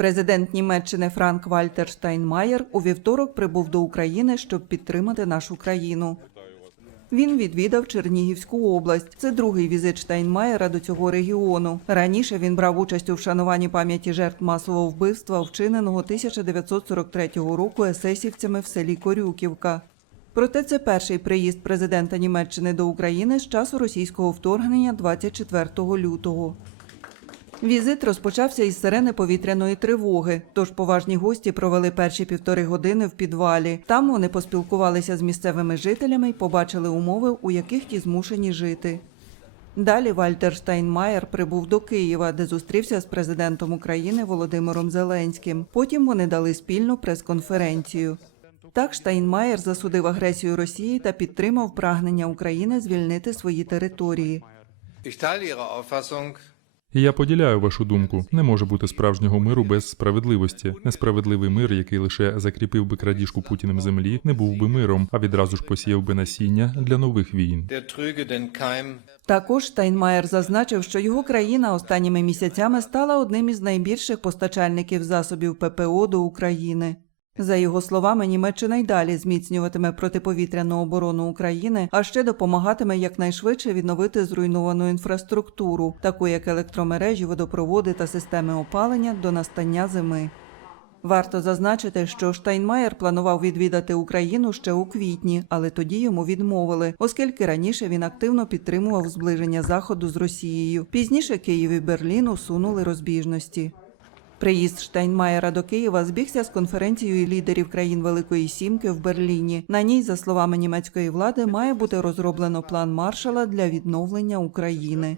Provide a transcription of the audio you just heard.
Президент Німеччини Франк Вальтер Штайнмаєр у вівторок прибув до України, щоб підтримати нашу країну. Він відвідав Чернігівську область. Це другий візит Штайнмаєра до цього регіону. Раніше він брав участь у вшануванні пам'яті жертв масового вбивства, вчиненого 1943 року есесівцями в селі Корюківка. Проте це перший приїзд президента Німеччини до України з часу російського вторгнення 24 лютого. Візит розпочався із сирени повітряної тривоги. Тож поважні гості провели перші півтори години в підвалі. Там вони поспілкувалися з місцевими жителями і побачили умови, у яких ті змушені жити. Далі Вальтер Штайнмаєр прибув до Києва, де зустрівся з президентом України Володимиром Зеленським. Потім вони дали спільну прес-конференцію. Так Штайнмаєр засудив агресію Росії та підтримав прагнення України звільнити свої території. І я поділяю вашу думку. Не може бути справжнього миру без справедливості. Несправедливий мир, який лише закріпив би крадіжку Путіним землі, не був би миром, а відразу ж посіяв би насіння для нових війн. Також Штайнмаєр зазначив, що його країна останніми місяцями стала одним із найбільших постачальників засобів ППО до України. За його словами, Німеччина й далі зміцнюватиме протиповітряну оборону України, а ще допомагатиме якнайшвидше відновити зруйновану інфраструктуру, таку як електромережі, водопроводи та системи опалення до настання зими. Варто зазначити, що Штайнмаєр планував відвідати Україну ще у квітні, але тоді йому відмовили, оскільки раніше він активно підтримував зближення Заходу з Росією. Пізніше Київ і Берлін усунули розбіжності. Приїзд Штайнмаєра до Києва збігся з конференцією лідерів країн Великої Сімки в Берліні. На ній, за словами німецької влади, має бути розроблено план маршала для відновлення України.